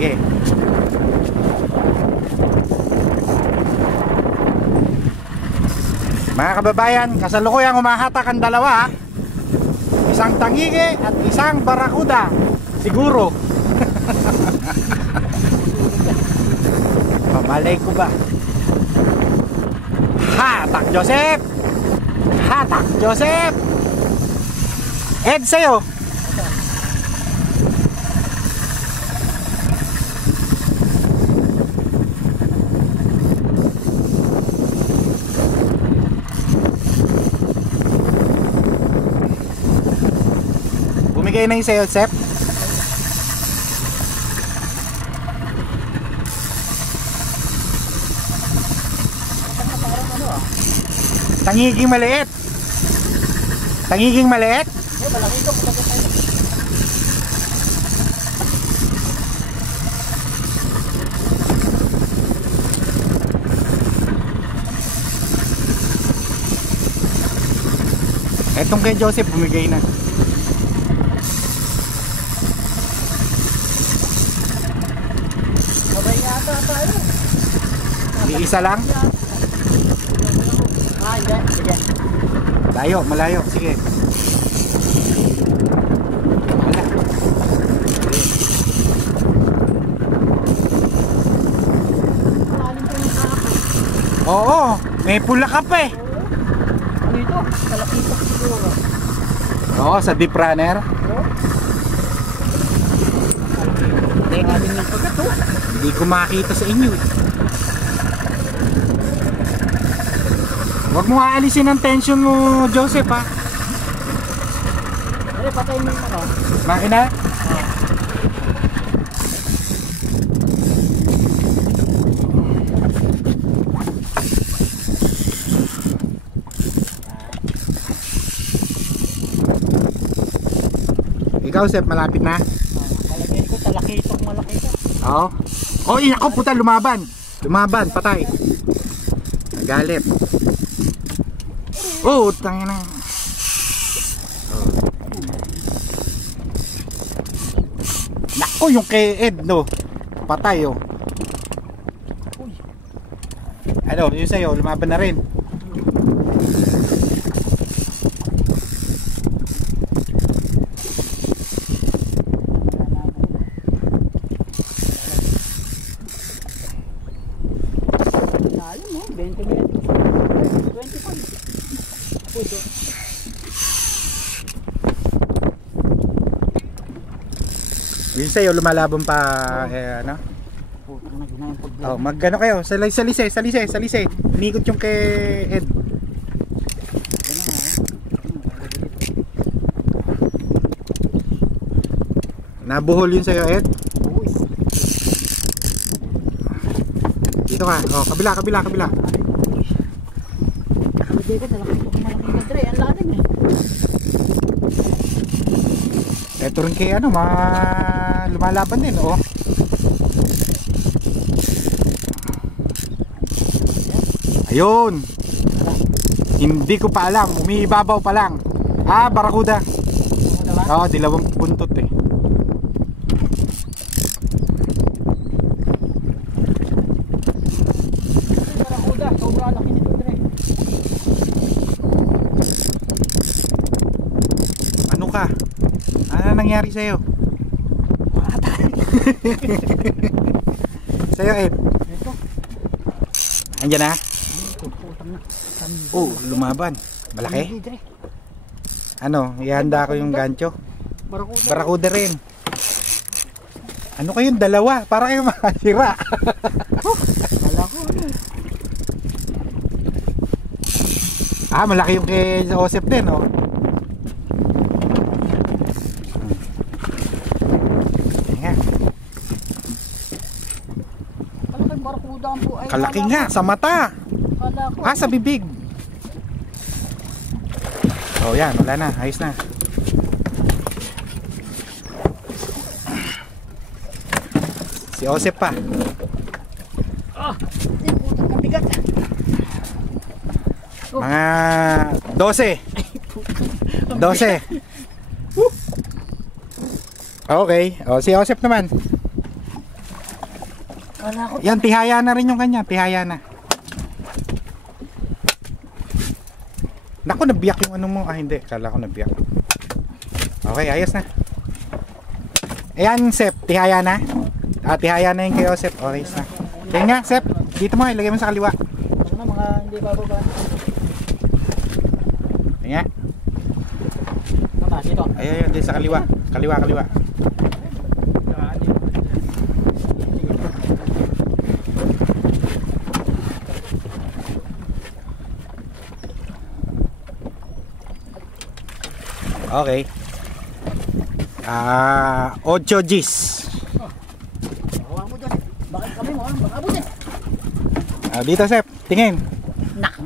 Sige. Mga kababayan, kasalukuyang humahatak ang dalawa. Isang tangige at isang barakuda. Siguro. Pamalay ko ba? Hatak Joseph! Hatak Joseph! Ed, sa'yo! Bumigay na yung sa'yo, Sep. Tangiging maliit. Tangiging maliit. Etong kay Joseph bumigay na. Sabay yata tayo. Iisa lang? Hindi. Sige. Malayo, malayo. Sige. Wala. Oo, may pula ka pa eh. Ano ito? Talakitok siguro. Oo, sa deep runner. Hindi natin yung pagkato. Hindi ko makita sa inyo eh. Huwag mo aalisin ang tension mo, Joseph, ha? Ano, patayin mo yung ano? Makina? Ikaw, Sep, malapit na? Palagay ko, talakitok malaki ito. Oo. Oh, ako puta, lumaban. Lumaban, patay. Nagalit. Oh, tangin na. Oh. Nako, yung kay Ed, no. Patay, oh. Ano, yun sa'yo, lumaban na rin. Alam mo, 20 minutes. 25. Pudo. Yun sa'yo, lumalaban pa, ano? Putang na ginayang pag-vlog. Oh, mag-ano kayo, salise. Inikot yung kay Ed. Nabuhol yun sa'yo, Ed? Dito ka, oh, kabila. Nakabigay ko, talakitok malaki na dre. Ang lalim eh. Eto rin kay ano, lumalaban din, oh. Ayun. Hindi ko pa alam, umiibabaw pa lang. Ah, barakuda. Oo, dilawang buntot eh. Barakuda, sobrang laki nito dre. Ano ka? Ano nangyari sa'yo? Sa'yo, Ed? Ito. Andyan na? Putang na. Oh, lumaban. Malaki? Dre. Ano, ihanda ko yung gancho. Barakuda. Barakuda rin. Ano kayong dalawa? Para kayong makasira. Wala ko ano. Ah, malaki yung kay Joseph din, oh. Nga. Malaking barakuda ang buhay. Kalaki nga, sa mata. Kala ko. Ah, sa bibig. Oh, yan, wala na, ayos na. Si Joseph pa. Putang na bigat. Mga 12. 12. Okay, oh, si Joseph naman. Kala ko. Yan, tihaya na rin yung kanya. Tihaya na. Naku, nabiyak yung ano mo. Ah, hindi. Kala ko nabiyak. Okay, ayos na. Ayan, Sep. Tihaya na. Ah, tihaya na yung kayo, Sep. Okay, na. Kaya nga, Sep. Dito mo, ilagay mo sa kaliwa. Ano na, mga hindi bababa. Kaya nga. Tama, dito. Ayun, dito sa kaliwa. Kaliwa. Okay. 8 Gs. Hawa mo dyan. Bakit kami mo? Baka abutin. Dito, Sep. Tingin. Nak.